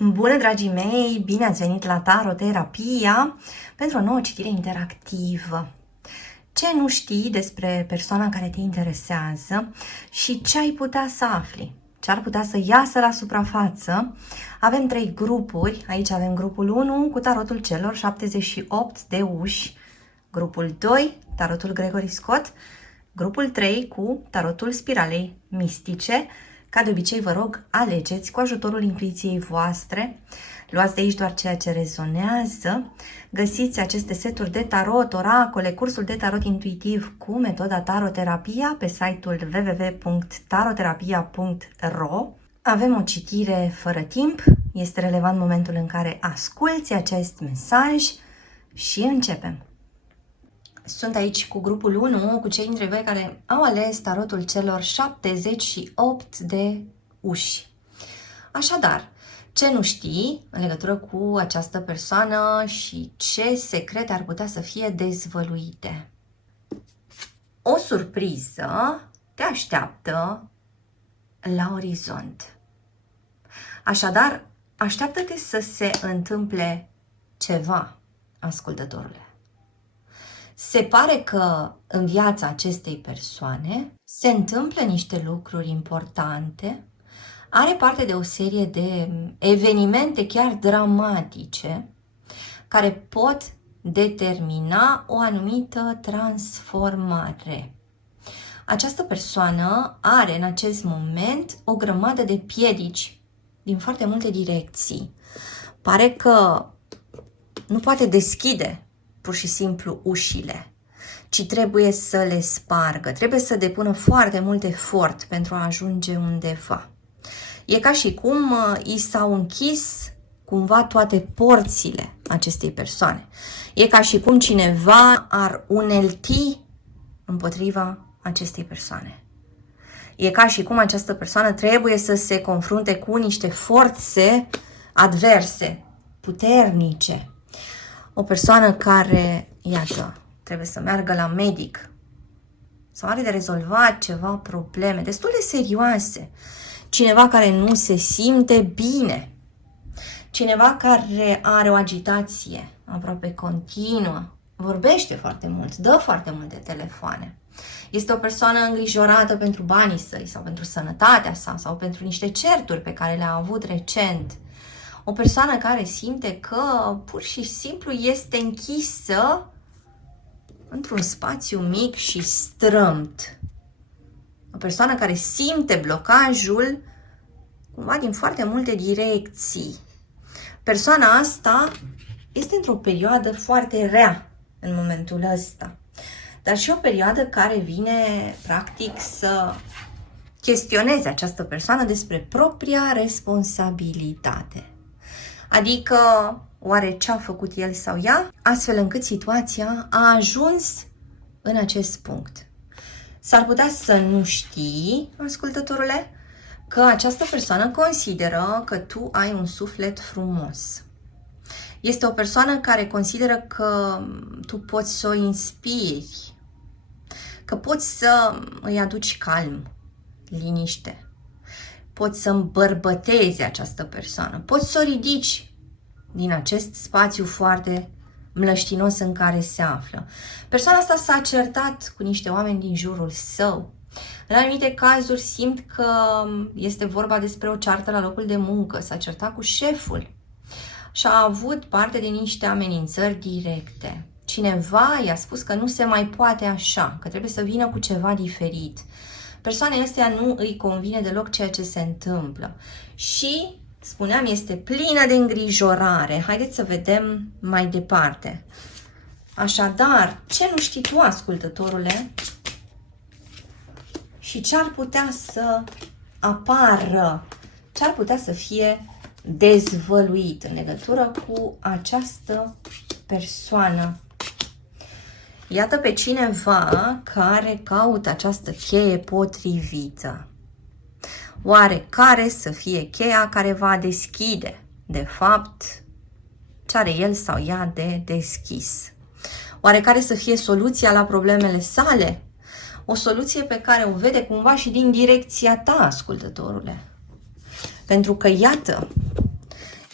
Bună, dragii mei! Bine ați venit la Taroterapia pentru o nouă citire interactivă. Ce nu știi despre persoana care te interesează și ce ai putea să afli? Ce ar putea să iasă la suprafață? Avem 3 grupuri. Aici avem grupul 1 cu tarotul celor 78 de uși, grupul 2, tarotul Gregory Scott, grupul 3 cu tarotul spiralei mistice. Ca de obicei, vă rog, alegeți cu ajutorul intuiției voastre, luați de aici doar ceea ce rezonează, găsiți aceste seturi de tarot, oracole, cursul de tarot intuitiv cu metoda Taroterapia pe site-ul www.taroterapia.ro. Avem o citire fără timp, este relevant momentul în care asculți acest mesaj și începem. Sunt aici cu grupul 1, cu cei dintre voi care au ales tarotul celor 78 de uși. Așadar, ce nu știi în legătură cu această persoană și ce secrete ar putea să fie dezvăluite? O surpriză te așteaptă la orizont. Așadar, așteaptă-te să se întâmple ceva, ascultătorule. Se pare că în viața acestei persoane se întâmplă niște lucruri importante, are parte de o serie de evenimente chiar dramatice care pot determina o anumită transformare. Această persoană are în acest moment o grămadă de piedici din foarte multe direcții. Pare că nu poate deschide pur și simplu ușile, ci trebuie să le spargă, trebuie să depună foarte mult efort pentru a ajunge undeva. E ca și cum i s-au închis cumva toate porțile acestei persoane. E ca și cum cineva ar unelti împotriva acestei persoane. E ca și cum această persoană trebuie să se confrunte cu niște forțe adverse, puternice. O persoană care, iată, trebuie să meargă la medic sau are de rezolvat ceva probleme destul de serioase. Cineva care nu se simte bine. Cineva care are o agitație aproape continuă. Vorbește foarte mult, dă foarte multe telefoane. Este o persoană îngrijorată pentru banii săi sau pentru sănătatea sa sau pentru niște certuri pe care le-a avut recent. O persoană care simte că pur și simplu este închisă într-un spațiu mic și strâmt. O persoană care simte blocajul cumva din foarte multe direcții. Persoana asta este într-o perioadă foarte rea în momentul ăsta, dar și o perioadă care vine practic să chestioneze această persoană despre propria responsabilitate. Adică, oare ce a făcut el sau ea, astfel încât situația a ajuns în acest punct. S-ar putea să nu știi, ascultătorule, că această persoană consideră că tu ai un suflet frumos. Este o persoană care consideră că tu poți să o inspiri, că poți să îi aduci calm, liniște. Poți să îmbărbătezi această persoană, poți să o ridici din acest spațiu foarte mlăștinos în care se află. Persoana asta s-a certat cu niște oameni din jurul său. În anumite cazuri simt că este vorba despre o ceartă la locul de muncă, s-a certat cu șeful și a avut parte de niște amenințări directe. Cineva i-a spus că nu se mai poate așa, că trebuie să vină cu ceva diferit. Persoanei astea nu îi convine deloc ceea ce se întâmplă. Și, spuneam, este plină de îngrijorare. Haideți să vedem mai departe. Așadar, ce nu știi tu, ascultătorule? Și ce ar putea să apară? Ce ar putea să fie dezvăluit în legătură cu această persoană? Iată pe cineva care caută această cheie potrivită. Oare care să fie cheia care va deschide, de fapt, ce are el sau ea de deschis? Oare care să fie soluția la problemele sale? O soluție pe care o vede cumva și din direcția ta, ascultătorule. Pentru că, iată,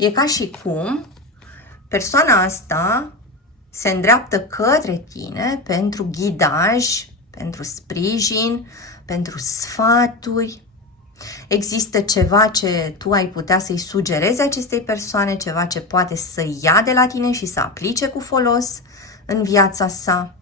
E ca și cum persoana asta se îndreaptă către tine pentru ghidaj, pentru sprijin, pentru sfaturi. Există ceva ce tu ai putea să-i sugerezi acestei persoane, ceva ce poate să ia de la tine și să aplice cu folos în viața sa.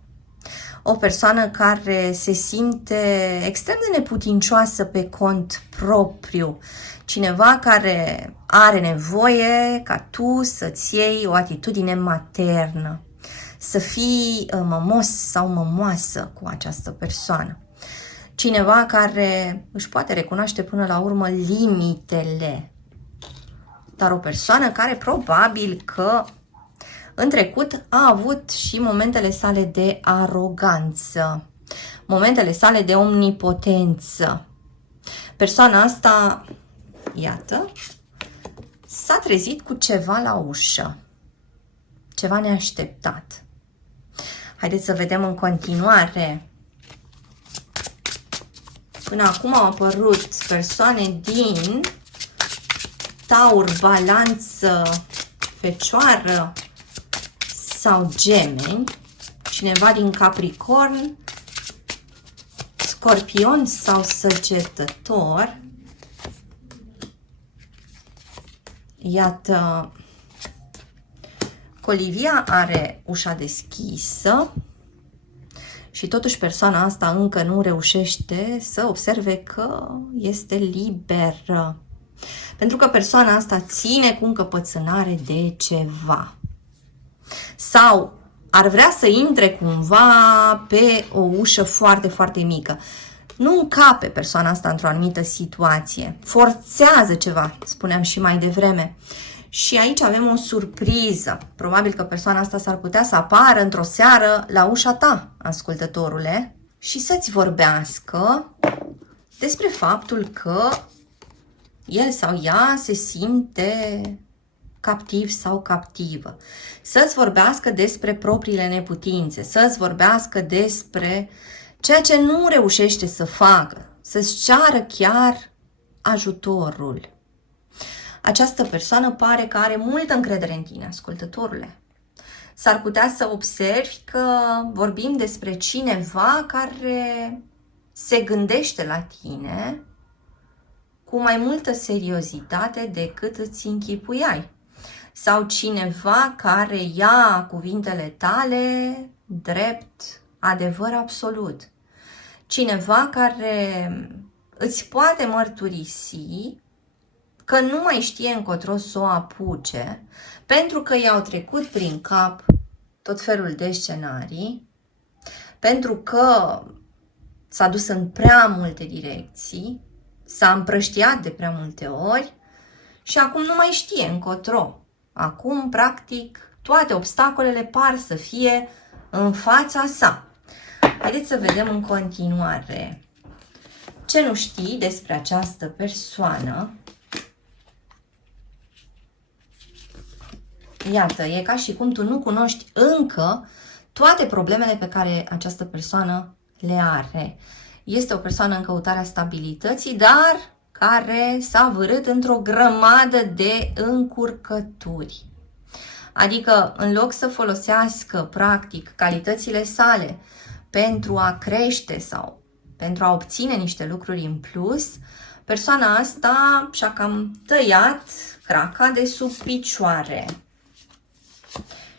O persoană care se simte extrem de neputincioasă pe cont propriu. Cineva care are nevoie ca tu să-ți iei o atitudine maternă. Să fii mămos sau mămoasă cu această persoană. Cineva care își poate recunoaște până la urmă limitele. Dar o persoană care probabil că în trecut a avut și momentele sale de aroganță, momentele sale de omnipotență. Persoana asta, iată, s-a trezit cu ceva la ușă, ceva neașteptat. Haideți să vedem în continuare. Până acum au apărut persoane din Taur, Balanță, Fecioară sau Gemeni, cineva din Capricorn, Scorpion sau Săgetător. Iată, Colivia are ușa deschisă și totuși persoana asta încă nu reușește să observe că este liberă. Pentru că persoana asta ține cu încăpățânare de ceva. Sau ar vrea să intre cumva pe o ușă foarte, foarte mică. Nu încape persoana asta într-o anumită situație. Forțează ceva, spuneam și mai devreme. Și aici avem o surpriză. Probabil că persoana asta s-ar putea să apară într-o seară la ușa ta, ascultătorule, și să-ți vorbească despre faptul că el sau ea se simte captiv sau captivă. Să-ți vorbească despre propriile neputințe, să-ți vorbească despre ceea ce nu reușește să facă, să-ți ceară chiar ajutorul. Această persoană pare că are multă încredere în tine, ascultătorule. S-ar putea să observi că vorbim despre cineva care se gândește la tine cu mai multă seriozitate decât îți închipuiai. Sau cineva care ia cuvintele tale drept adevăr absolut. Cineva care îți poate mărturisi că nu mai știe încotro să o apuce, pentru că i-au trecut prin cap tot felul de scenarii, pentru că s-a dus în prea multe direcții, s-a împrăștiat de prea multe ori și acum nu mai știe încotro. Acum, practic, toate obstacolele par să fie în fața sa. Haideți să vedem în continuare ce nu știi despre această persoană. Iată, e ca și cum tu nu cunoști încă toate problemele pe care această persoană le are. Este o persoană în căutarea stabilității, dar care s-a vârât într-o grămadă de încurcături. Adică, în loc să folosească, practic, calitățile sale pentru a crește sau pentru a obține niște lucruri în plus, persoana asta și-a cam tăiat craca de sub picioare.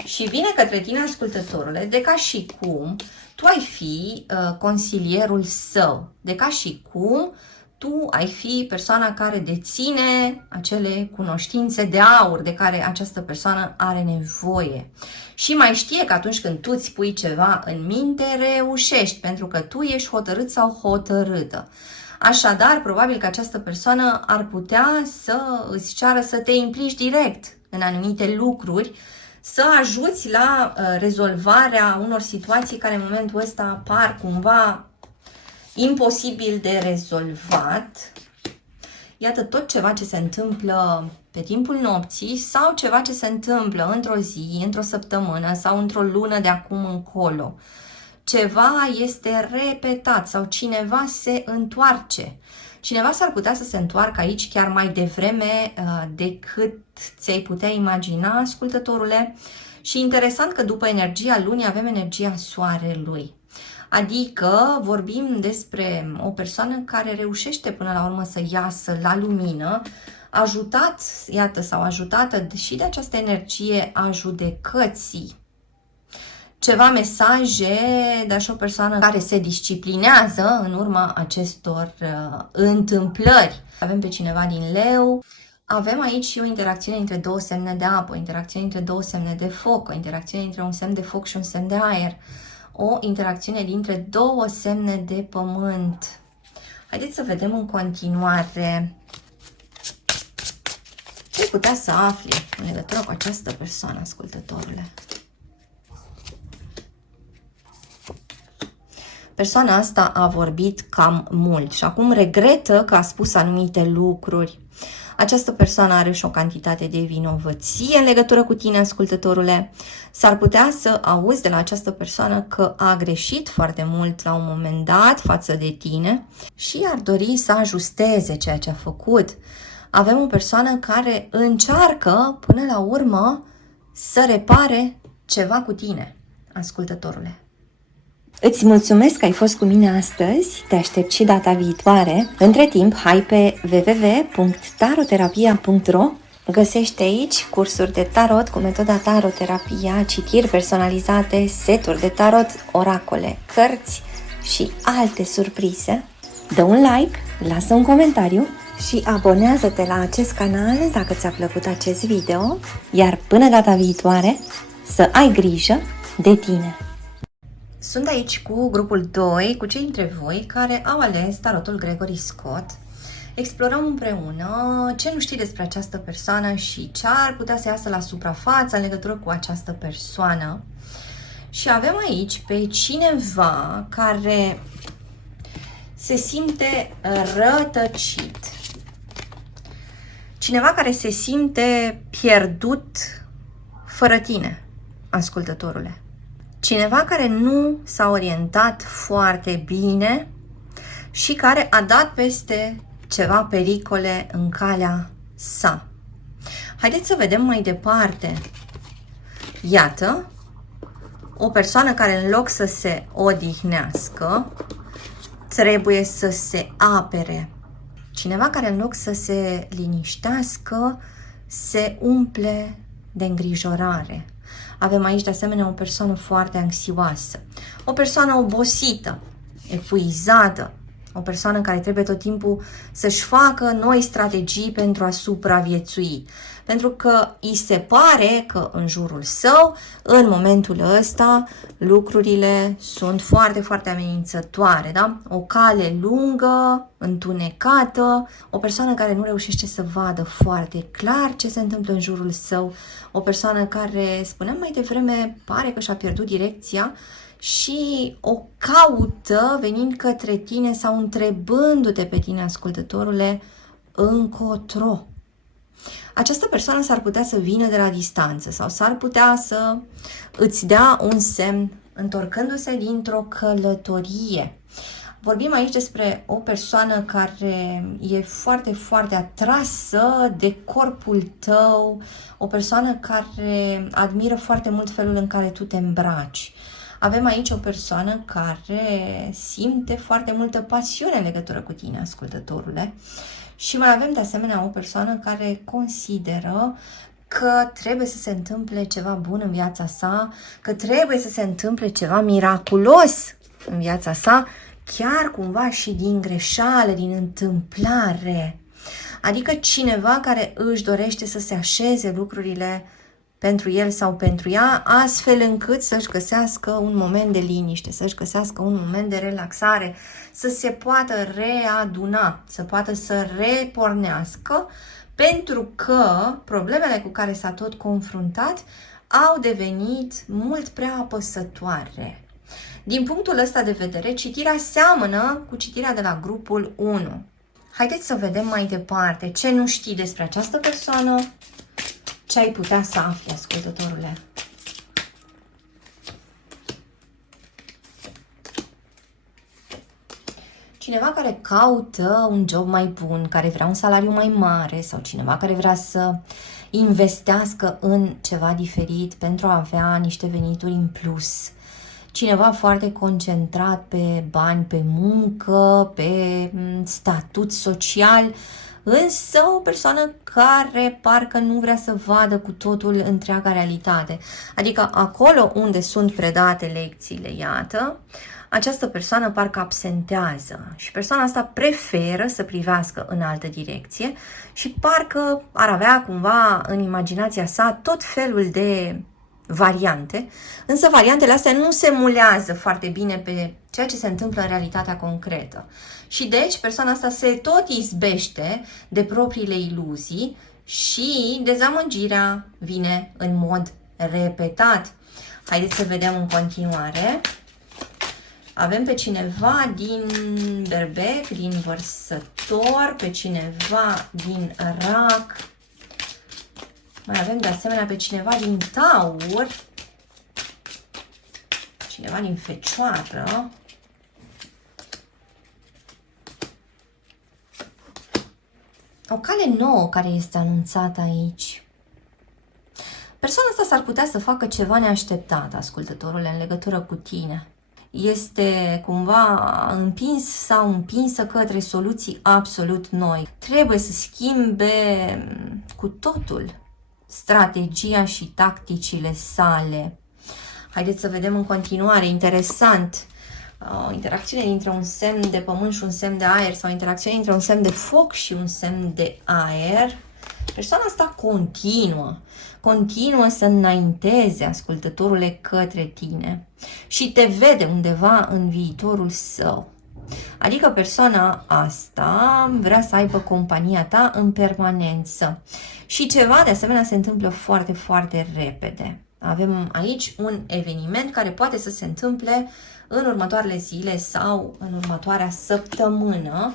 Și vine către tine, ascultătorule, de ca și cum tu ai fi consilierul său, de ca și cum tu ai fi persoana care deține acele cunoștințe de aur de care această persoană are nevoie. Și mai știe că atunci când tu îți pui ceva în minte, reușești, pentru că tu ești hotărât sau hotărâtă. Așadar, probabil că această persoană ar putea să îți ceară să te implici direct în anumite lucruri, să ajuți la rezolvarea unor situații care în momentul ăsta apar cumva imposibil de rezolvat. Iată tot ceva ce se întâmplă pe timpul nopții sau ceva ce se întâmplă într-o zi, într-o săptămână sau într-o lună de acum încolo. Ceva este repetat sau cineva se întoarce. Cineva s-ar putea să se întoarcă aici chiar mai devreme decât ți-ai putea imagina, ascultătorule. Și interesant că după energia lunii avem energia soarelui. Adică vorbim despre o persoană care reușește până la urmă să iasă la lumină, ajutat, iată, sau ajutată și de această energie a judecății. Ceva mesaje, dar și o persoană care se disciplinează în urma acestor întâmplări. Avem pe cineva din Leu, avem aici și o interacțiune între două semne de apă, o interacțiune între două semne de foc, o interacțiune între un semn de foc și un semn de aer, o interacțiune dintre două semne de pământ. Haideți să vedem în continuare ce ai putea să afli în legătură cu această persoană, ascultătorule. Persoana asta a vorbit cam mult și acum regretă că a spus anumite lucruri. Această persoană are și o cantitate de vinovăție în legătură cu tine, ascultătorule. S-ar putea să auzi de la această persoană că a greșit foarte mult la un moment dat față de tine și ar dori să ajusteze ceea ce a făcut. Avem o persoană care încearcă până la urmă să repare ceva cu tine, ascultătorule. Îți mulțumesc că ai fost cu mine astăzi, te aștept și data viitoare. Între timp, hai pe www.taroterapia.ro. Găsești aici cursuri de tarot cu metoda taroterapia, citiri personalizate, seturi de tarot, oracole, cărți și alte surprize. Dă un like, lasă un comentariu și abonează-te la acest canal dacă ți-a plăcut acest video, iar până data viitoare să ai grijă de tine! Sunt aici cu grupul 2, cu cei dintre voi care au ales tarotul Gregory Scott. Explorăm împreună ce nu știi despre această persoană și ce ar putea să iasă la suprafață în legătură cu această persoană. Și avem aici pe cineva care se simte rătăcit. Cineva care se simte pierdut fără tine, ascultătorule. Cineva care nu s-a orientat foarte bine și care a dat peste ceva pericole în calea sa. Haideți să vedem mai departe. Iată, o persoană care în loc să se odihnească, trebuie să se apere. Cineva care în loc să se liniștească, se umple de îngrijorare. Avem aici de asemenea o persoană foarte anxioasă, o persoană obosită, epuizată, o persoană care trebuie tot timpul să-și facă noi strategii pentru a supraviețui. Pentru că îi se pare că în jurul său, în momentul ăsta, lucrurile sunt foarte, foarte amenințătoare, da? O cale lungă, întunecată, o persoană care nu reușește să vadă foarte clar ce se întâmplă în jurul său, o persoană care, spuneam mai devreme, pare că și-a pierdut direcția și o caută venind către tine sau întrebându-te pe tine, ascultătorule, încotro. Această persoană s-ar putea să vină de la distanță sau s-ar putea să îți dea un semn întorcându-se dintr-o călătorie. Vorbim aici despre o persoană care e foarte, foarte atrasă de corpul tău, o persoană care admiră foarte mult felul în care tu te îmbraci. Avem aici o persoană care simte foarte multă pasiune în legătură cu tine, ascultătorule. Și mai avem de asemenea o persoană care consideră că trebuie să se întâmple ceva bun în viața sa, că trebuie să se întâmple ceva miraculos în viața sa, chiar cumva și din greșeală, din întâmplare. Adică cineva care își dorește să se așeze lucrurile pentru el sau pentru ea, astfel încât să-și găsească un moment de liniște, să-și găsească un moment de relaxare, să se poată readuna, să poată să repornească, pentru că problemele cu care s-a tot confruntat au devenit mult prea apăsătoare. Din punctul ăsta de vedere, citirea seamănă cu citirea de la grupul 1. Haideți să vedem mai departe ce nu știi despre această persoană, ce ai putea să afli, ascultătorule. Cineva care caută un job mai bun, care vrea un salariu mai mare sau cineva care vrea să investească în ceva diferit pentru a avea niște venituri în plus. Cineva foarte concentrat pe bani, pe muncă, pe statut social, însă o persoană care parcă nu vrea să vadă cu totul întreaga realitate. Adică acolo unde sunt predate lecțiile, iată, această persoană parcă absentează și persoana asta preferă să privească în altă direcție și parcă ar avea cumva în imaginația sa tot felul de variante, însă variantele astea nu se mulează foarte bine pe ceea ce se întâmplă în realitatea concretă. Și deci persoana asta se tot izbește de propriile iluzii și dezamăgirea vine în mod repetat. Haideți să vedem în continuare. Avem pe cineva din Berbec, din Vărsător, pe cineva din Rac. Mai avem de asemenea pe cineva din Taur, cineva din Fecioară. O cale nouă care este anunțată aici. Persoana asta s-ar putea să facă ceva neașteptat, ascultătorule, în legătură cu tine. Este cumva împins sau împinsă către soluții absolut noi. Trebuie să schimbe cu totul strategia și tacticile sale. Haideți să vedem în continuare. Interesant. O interacțiune dintre un semn de pământ și un semn de aer sau interacțiune dintre un semn de foc și un semn de aer. Persoana asta continuă să înainteze, ascultătorule, către tine și te vede undeva în viitorul său. Adică persoana asta vrea să aibă compania ta în permanență. Și ceva de asemenea se întâmplă foarte, foarte repede. Avem aici un eveniment care poate să se întâmple în următoarele zile sau în următoarea săptămână.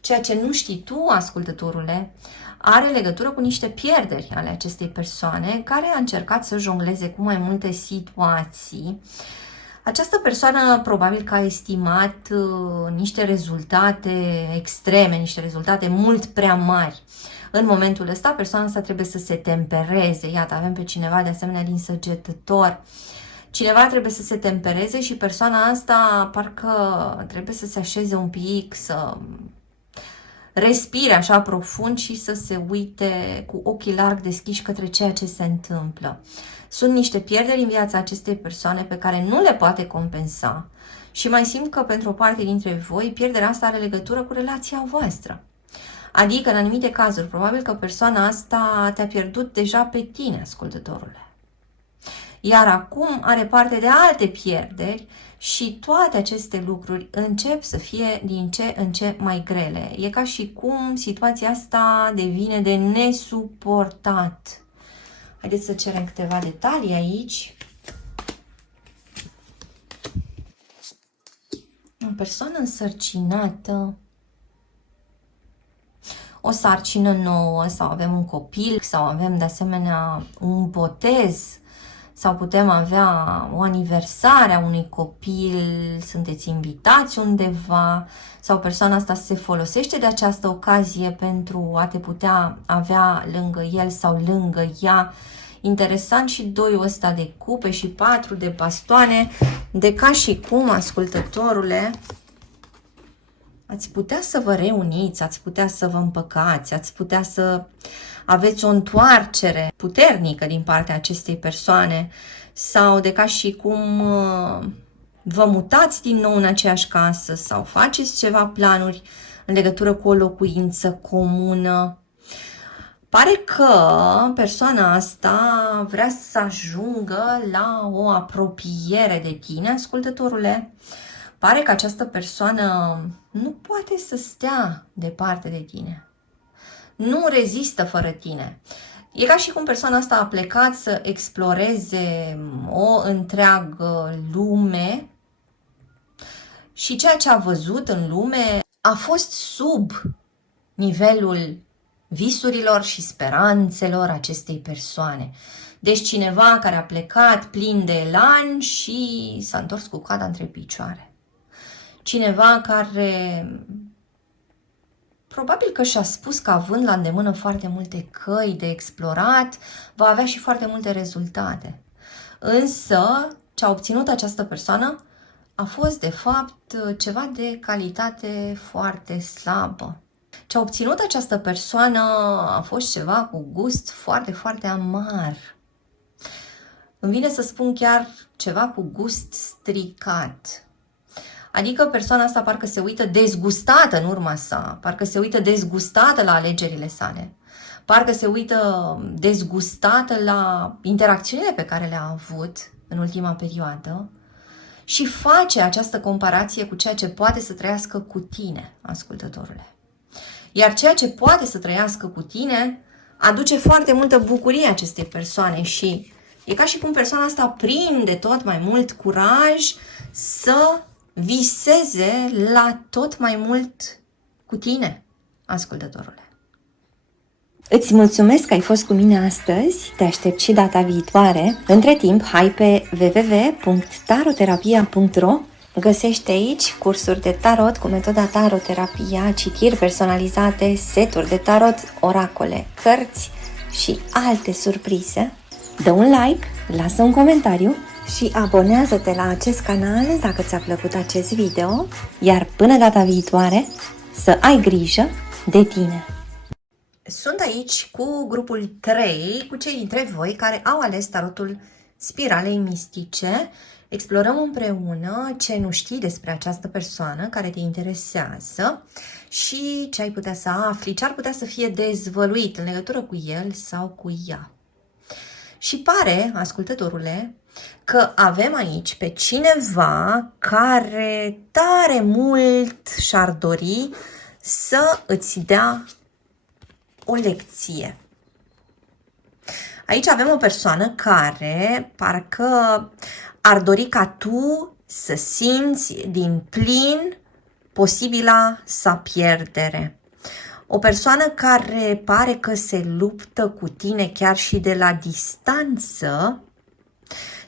Ceea ce nu știi tu, ascultătorule, are legătură cu niște pierderi ale acestei persoane care a încercat să jongleze cu mai multe situații. Această persoană probabil că a estimat niște rezultate extreme, niște rezultate mult prea mari. În momentul ăsta, persoana asta trebuie să se tempereze. Iată, avem pe cineva de asemenea din Săgetător. Cineva trebuie să se tempereze și persoana asta parcă trebuie să se așeze un pic, să respire așa profund și să se uite cu ochii larg deschiși către ceea ce se întâmplă. Sunt niște pierderi în viața acestei persoane pe care nu le poate compensa și mai simt că pentru o parte dintre voi pierderea asta are legătură cu relația voastră. Adică, în anumite cazuri, probabil că persoana asta te-a pierdut deja pe tine, ascultătorule. Iar acum are parte de alte pierderi și toate aceste lucruri încep să fie din ce în ce mai grele. E ca și cum situația asta devine de nesuportat. Haideți să cerem câteva detalii aici. O persoană însărcinată, o sarcină nouă sau avem un copil sau avem de asemenea un botez sau putem avea o aniversare a unui copil, sunteți invitați undeva sau persoana asta se folosește de această ocazie pentru a te putea avea lângă el sau lângă ea. Interesant și doiul ăsta de cupe și 4 de bastoane, de ca și cum, ascultătorule, ați putea să vă reuniți, ați putea să vă împăcați, ați putea să aveți o întoarcere puternică din partea acestei persoane sau de ca și cum vă mutați din nou în aceeași casă sau faceți ceva planuri în legătură cu o locuință comună. Pare că persoana asta vrea să ajungă la o apropiere de tine, ascultătorule. Pare că această persoană nu poate să stea departe de tine. Nu rezistă fără tine. E ca și cum persoana asta a plecat să exploreze o întreagă lume și ceea ce a văzut în lume a fost sub nivelul visurilor și speranțelor acestei persoane. Deci cineva care a plecat plin de elan și s-a întors cu coada între picioare. Cineva care probabil că și-a spus că având la îndemână foarte multe căi de explorat, va avea și foarte multe rezultate. Însă, ce a obținut această persoană a fost, de fapt, ceva de calitate foarte slabă. Ce a obținut această persoană a fost ceva cu gust foarte, foarte amar. Îmi vine să spun chiar ceva cu gust stricat. Adică persoana asta parcă se uită dezgustată în urma sa, parcă se uită dezgustată la alegerile sale, parcă se uită dezgustată la interacțiunile pe care le-a avut în ultima perioadă și face această comparație cu ceea ce poate să trăiască cu tine, ascultătorule. Iar ceea ce poate să trăiască cu tine aduce foarte multă bucurie acestei persoane și e ca și cum persoana asta prinde tot mai mult curaj să viseze la tot mai mult cu tine, ascultătorule. Îți mulțumesc că ai fost cu mine astăzi, te aștept și data viitoare. Între timp, hai pe www.taroterapia.ro. Găsești aici cursuri de tarot cu metoda taroterapia, citiri personalizate, seturi de tarot, oracole, cărți și alte surprize. Dă un like, lasă un comentariu și abonează-te la acest canal dacă ți-a plăcut acest video, iar până data viitoare să ai grijă de tine! Sunt aici cu grupul 3, cu cei dintre voi care au ales tarotul spiralei mistice. Explorăm împreună ce nu știi despre această persoană care te interesează și ce ai putea să afli, ce ar putea să fie dezvăluit în legătură cu el sau cu ea. Și pare, ascultătorule, că avem aici pe cineva care tare mult și-ar dori să îți dea o lecție. Aici avem o persoană care parcă ar dori ca tu să simți din plin posibila sa pierdere. O persoană care pare că se luptă cu tine chiar și de la distanță,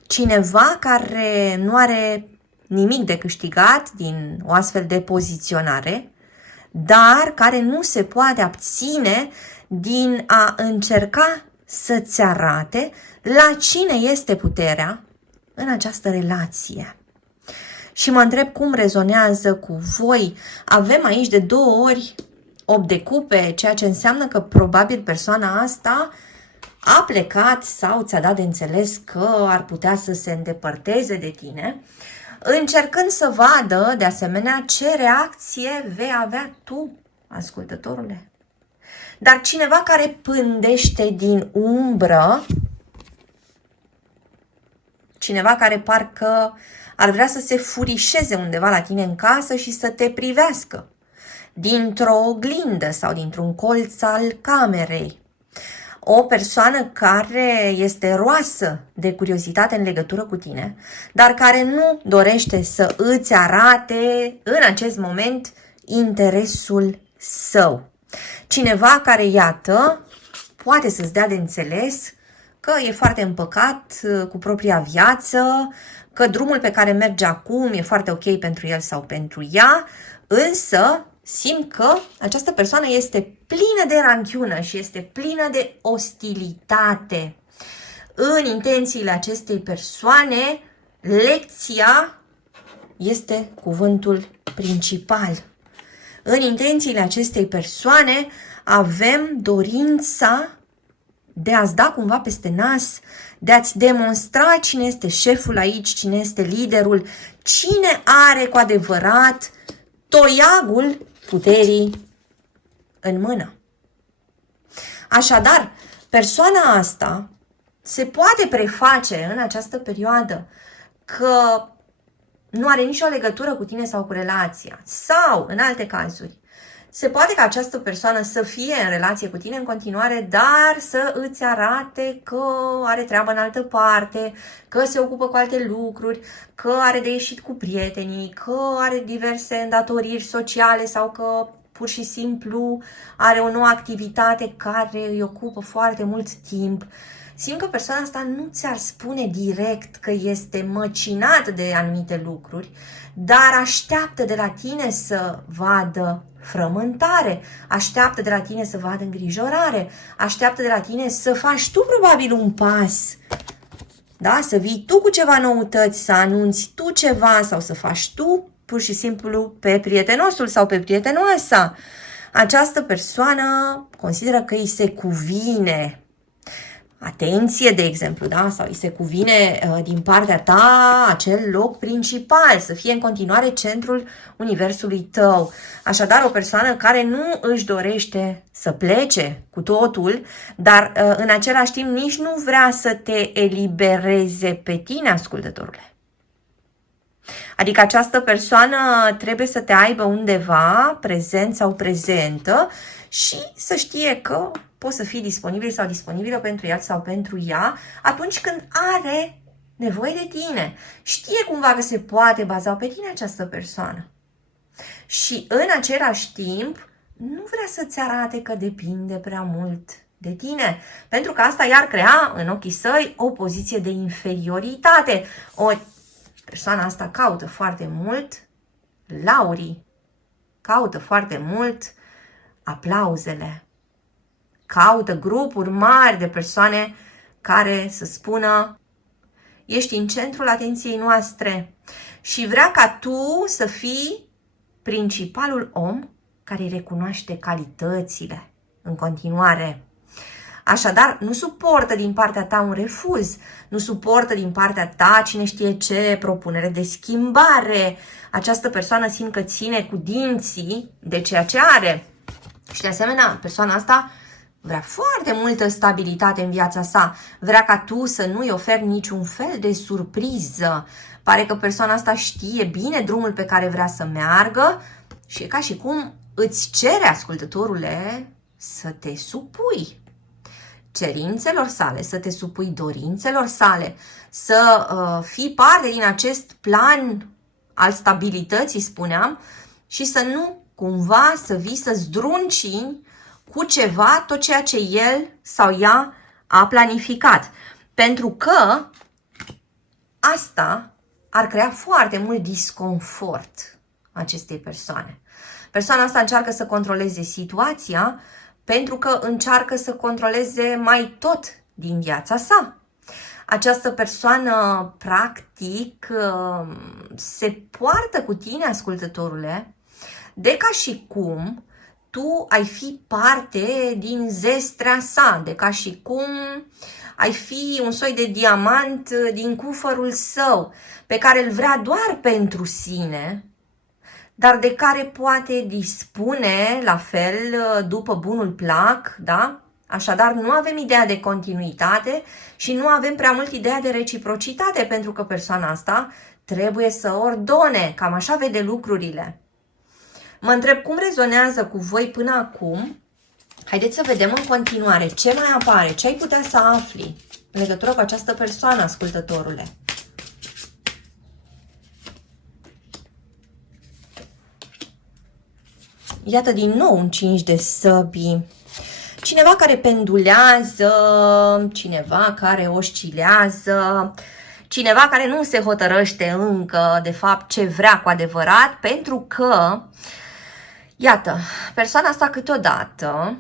cineva care nu are nimic de câștigat din o astfel de poziționare, dar care nu se poate abține din a încerca să-ți arate la cine este puterea în această relație. Și mă întreb cum rezonează cu voi. Avem aici de 2 ori 8 de cupe, ceea ce înseamnă că probabil persoana asta a plecat sau ți-a dat de înțeles că ar putea să se îndepărteze de tine, încercând să vadă de asemenea ce reacție vei avea tu, ascultătorule. Dar cineva care pândește din umbră, cineva care parcă ar vrea să se furișeze undeva la tine în casă și să te privească dintr-o oglindă sau dintr-un colț al camerei. O persoană care este roasă de curiozitate în legătură cu tine, dar care nu dorește să îți arate în acest moment interesul său. Cineva care, iată, poate să-ți dea de înțeles că e foarte împăcat cu propria viață, că drumul pe care merge acum e foarte ok pentru el sau pentru ea, însă simt că această persoană este plină de ranchiună și este plină de ostilitate. În intențiile acestei persoane, lecția este cuvântul principal. În intențiile acestei persoane avem dorința de a-ți da cumva peste nas, de a-ți demonstra cine este șeful aici, cine este liderul, cine are cu adevărat toiagul puterii în mână. Așadar, persoana asta se poate preface în această perioadă că nu are nicio legătură cu tine sau cu relația. Sau, în alte cazuri, se poate ca această persoană să fie în relație cu tine în continuare, dar să îți arate că are treabă în altă parte, că se ocupă cu alte lucruri, că are de ieșit cu prietenii, că are diverse îndatoriri sociale sau că pur și simplu are o nouă activitate care îi ocupă foarte mult timp. simt că persoana asta nu ți-ar spune direct că este măcinat de anumite lucruri, dar așteaptă de la tine să vadă frământare, așteaptă de la tine să vadă îngrijorare, așteaptă de la tine să faci tu probabil un pas, da? Să vii tu cu ceva noutăți, să anunți tu ceva sau să faci tu pur și simplu pe prietenosul sau pe prietenoasa. Această persoană consideră că îi se cuvine atenție, de exemplu, da? Sau îi se cuvine din partea ta acel loc principal, să fie în continuare centrul universului tău. Așadar, o persoană care nu își dorește să plece cu totul, dar în același timp nici nu vrea să te elibereze pe tine, ascultătorule. Adică această persoană trebuie să te aibă undeva, prezent sau prezentă, și să știe că poți să fii disponibil sau disponibilă pentru el sau pentru ea atunci când are nevoie de tine. Știe cumva că se poate baza pe tine această persoană. Și în același timp nu vrea să-ți arate că depinde prea mult de tine, pentru că asta i-ar crea în ochii săi o poziție de inferioritate. Persoana asta caută foarte mult laurii, caută foarte mult aplauzele, caută grupuri mari de persoane care să spună ești în centrul atenției noastre și vrea ca tu să fii principalul om care îi recunoaște calitățile în continuare. Așadar, nu suportă din partea ta un refuz, nu suportă din partea ta cine știe ce propunere de schimbare. Această persoană simt că ține cu dinții de ceea ce are. Și de asemenea, persoana asta vrea foarte multă stabilitate în viața sa. Vrea ca tu să nu-i oferi niciun fel de surpriză. Pare că persoana asta știe bine drumul pe care vrea să meargă și e ca și cum îți cere, ascultătorule, să te supui cerințelor sale, să te supui dorințelor sale, să fii parte din acest plan al stabilității, spuneam, și să nu cumva să vii să zdruncini cu ceva tot ceea ce el sau ea a planificat. Pentru că asta ar crea foarte mult disconfort acestei persoane. Persoana asta încearcă să controleze situația pentru că încearcă să controleze mai tot din viața sa. Această persoană, practic, se poartă cu tine, ascultătorule, de ca și cum tu ai fi parte din zestrea sa, de ca și cum ai fi un soi de diamant din cufărul său, pe care îl vrea doar pentru sine, dar de care poate dispune la fel după bunul plac, da? Așadar, nu avem ideea de continuitate și nu avem prea mult ideea de reciprocitate, pentru că persoana asta trebuie să ordone, cam așa vede lucrurile. Mă întreb cum rezonează cu voi până acum. Haideți să vedem în continuare ce mai apare, ce ai putea să afli în legătură cu această persoană, ascultătorule. Iată din nou un 5 de săbii. Cineva care pendulează, cineva care oscilează, cineva care nu se hotărăște încă de fapt ce vrea cu adevărat, pentru că, iată, persoana asta câteodată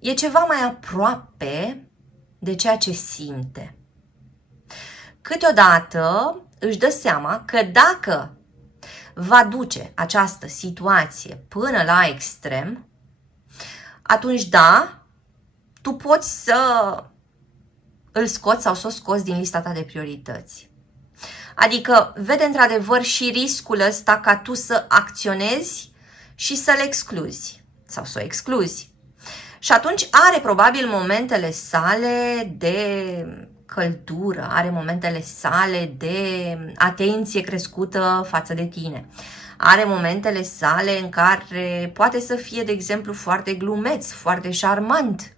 e ceva mai aproape de ceea ce simte. Câteodată își dă seama că dacă va duce această situație până la extrem, atunci da, tu poți să îl scoți sau să o scoți din lista ta de priorități. Adică vede într-adevăr și riscul ăsta ca tu să acționezi și să-l excluzi sau să o excluzi. Și atunci are probabil momentele sale de căldură, are momentele sale de atenție crescută față de tine. Are momentele sale în care poate să fie, de exemplu, foarte glumeț, foarte șarmant.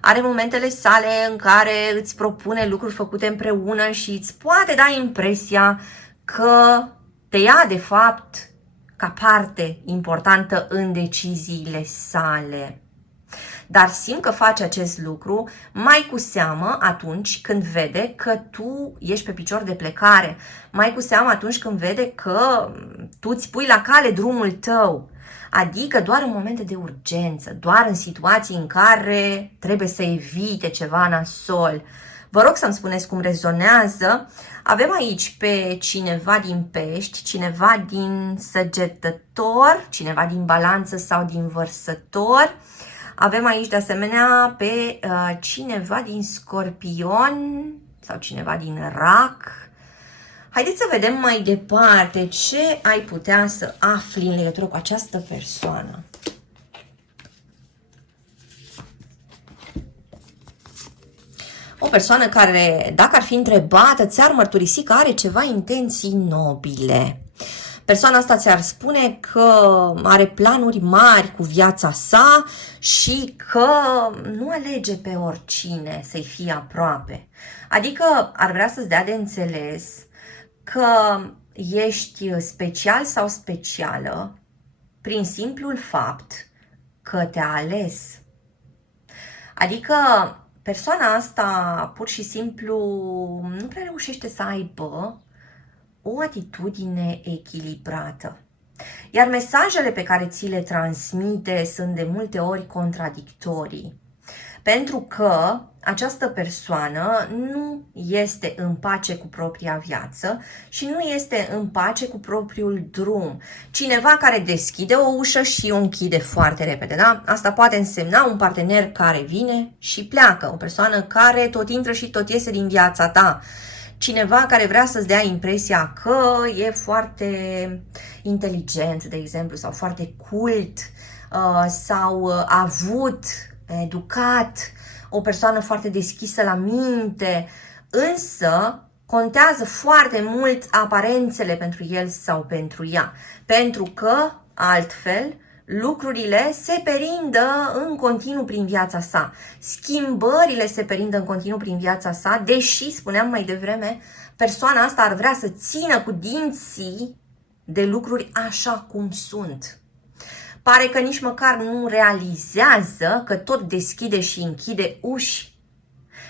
Are momentele sale în care îți propune lucruri făcute împreună și îți poate da impresia că te ia, de fapt, ca parte importantă în deciziile sale. dar simt că face acest lucru mai cu seamă atunci când vede că tu ești pe picior de plecare, mai cu seamă atunci când vede că tu îți pui la cale drumul tău, adică doar în momente de urgență, doar în situații în care trebuie să evite ceva nasol. Vă rog să-mi spuneți cum rezonează. Avem aici pe cineva din Pești, cineva din Săgetător, cineva din Balanță sau din Vărsător. Avem aici de asemenea pe cineva din Scorpion sau cineva din Rac. Haideți să vedem mai departe ce ai putea să afli în legătură cu această persoană. O persoană care, dacă ar fi întrebată, ți-ar mărturisi că are ceva intenții nobile. Persoana asta ți-ar spune că are planuri mari cu viața sa și că nu alege pe oricine să-i fie aproape. Adică ar vrea să-ți dea de înțeles că ești special sau specială prin simplul fapt că te-a ales. Adică persoana asta pur și simplu nu prea reușește să aibă o atitudine echilibrată. Iar mesajele pe care ți le transmite sunt de multe ori contradictorii. Pentru că această persoană nu este în pace cu propria viață și nu este în pace cu propriul drum. Cineva care deschide o ușă și o închide foarte repede, da? Asta poate însemna un partener care vine și pleacă, o persoană care tot intră și tot iese din viața ta. Cineva care vrea să-ți dea impresia că e foarte inteligent, de exemplu, sau foarte cult, sau avut, educat, o persoană foarte deschisă la minte, însă contează foarte mult aparențele pentru el sau pentru ea, pentru că altfel lucrurile se perindă în continuu prin viața sa, schimbările se perindă în continuu prin viața sa, deși, spuneam mai devreme, persoana asta ar vrea să țină cu dinții de lucruri așa cum sunt. Pare că nici măcar nu realizează că tot deschide și închide uși.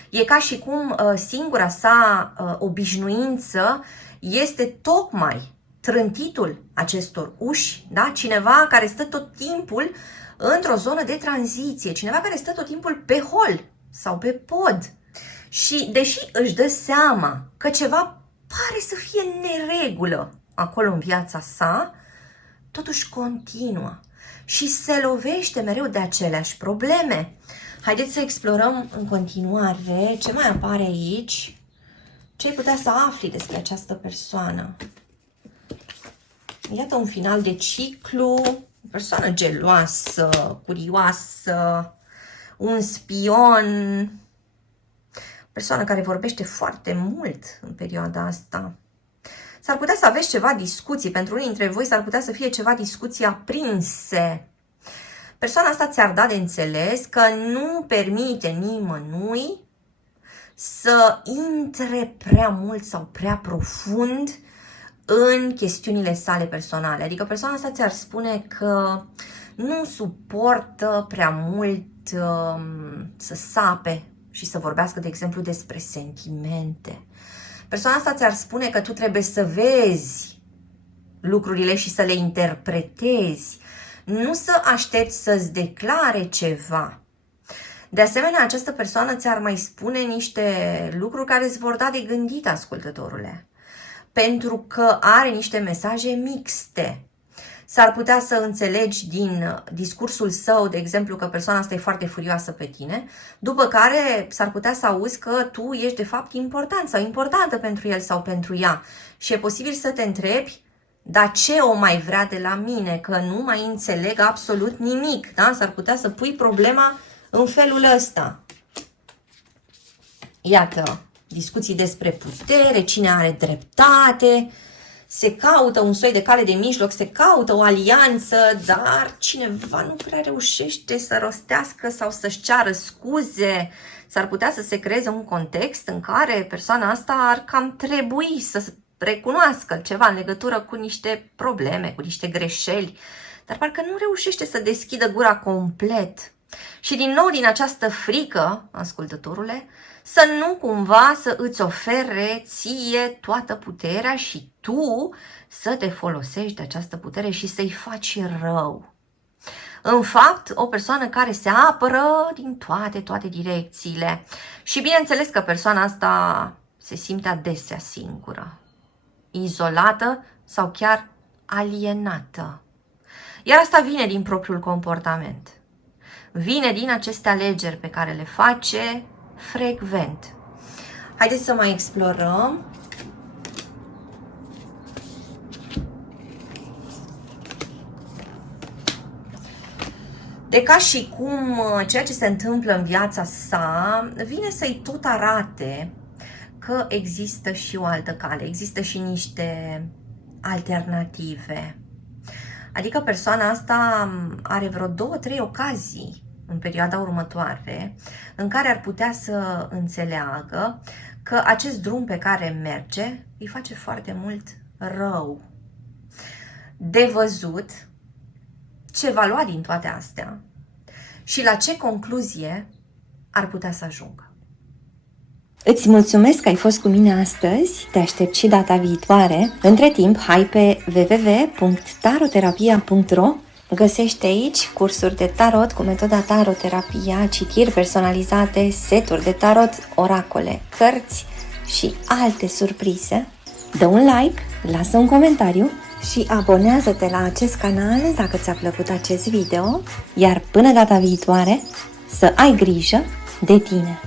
E ca și cum singura sa obișnuință este tocmai trântitul acestor uși, da? Cineva care stă tot timpul într-o zonă de tranziție, cineva care stă tot timpul pe hol sau pe pod. Și deși își dă seama că ceva pare să fie în neregulă acolo în viața sa, totuși continuă și se lovește mereu de aceleași probleme. Haideți să explorăm în continuare ce mai apare aici, ce ai putea să afli despre această persoană. Iată un final de ciclu, o persoană geloasă, curioasă, un spion, o persoană care vorbește foarte mult în perioada asta. S-ar putea să aveți ceva discuții, pentru unii dintre voi s-ar putea să fie ceva discuții aprinse. Persoana asta ți-ar da de înțeles că nu permite nimănui să intre prea mult sau prea profund în chestiunile sale personale. Adică persoana asta ți-ar spune că nu suportă prea mult să sape și să vorbească, de exemplu, despre sentimente. Persoana asta ți-ar spune că tu trebuie să vezi lucrurile și să le interpretezi, nu să aștepți să-ți declare ceva. De asemenea, această persoană ți-ar mai spune niște lucruri care îți vor da de gândit, ascultătorule, pentru că are niște mesaje mixte. S-ar putea să înțelegi din discursul său, de exemplu, că persoana asta e foarte furioasă pe tine, după care s-ar putea să auzi că tu ești de fapt important sau importantă pentru el sau pentru ea. Și e posibil să te întrebi, dar ce o mai vrea de la mine? Că nu mai înțeleg absolut nimic. Da? S-ar putea să pui problema în felul ăsta. Iată, discuții despre putere, cine are dreptate, se caută un soi de cale de mijloc, se caută o alianță, dar cineva nu prea reușește să rostească sau să-și ceară scuze. S-ar putea să se creeze un context în care persoana asta ar cam trebui să recunoască ceva în legătură cu niște probleme, cu niște greșeli, dar parcă nu reușește să deschidă gura complet. Și din nou, din această frică, ascultătorule, să nu cumva să îți ofere ție toată puterea și tu să te folosești de această putere și să-i faci rău. În fapt, o persoană care se apără din toate direcțiile. Și bineînțeles că persoana asta se simte adesea singură, izolată sau chiar alienată. Iar asta vine din propriul comportament. Vine din aceste alegeri pe care le face frecvent. Haideți să mai explorăm. De ca și cum ceea ce se întâmplă în viața sa vine să-i tot arate că există și o altă cale, există și niște alternative. Adică persoana asta are vreo 2-3 ocazii în perioada următoare în care ar putea să înțeleagă că acest drum pe care merge îi face foarte mult rău. De văzut ce va lua din toate astea și la ce concluzie ar putea să ajungă. Îți mulțumesc că ai fost cu mine astăzi, te aștept și data viitoare. Între timp, hai pe www.taroterapia.ro. Găsești aici cursuri de tarot cu metoda taroterapia, citiri personalizate, seturi de tarot, oracole, cărți și alte surprize. Dă un like, lasă un comentariu și abonează-te la acest canal dacă ți-a plăcut acest video, iar până data viitoare să ai grijă de tine!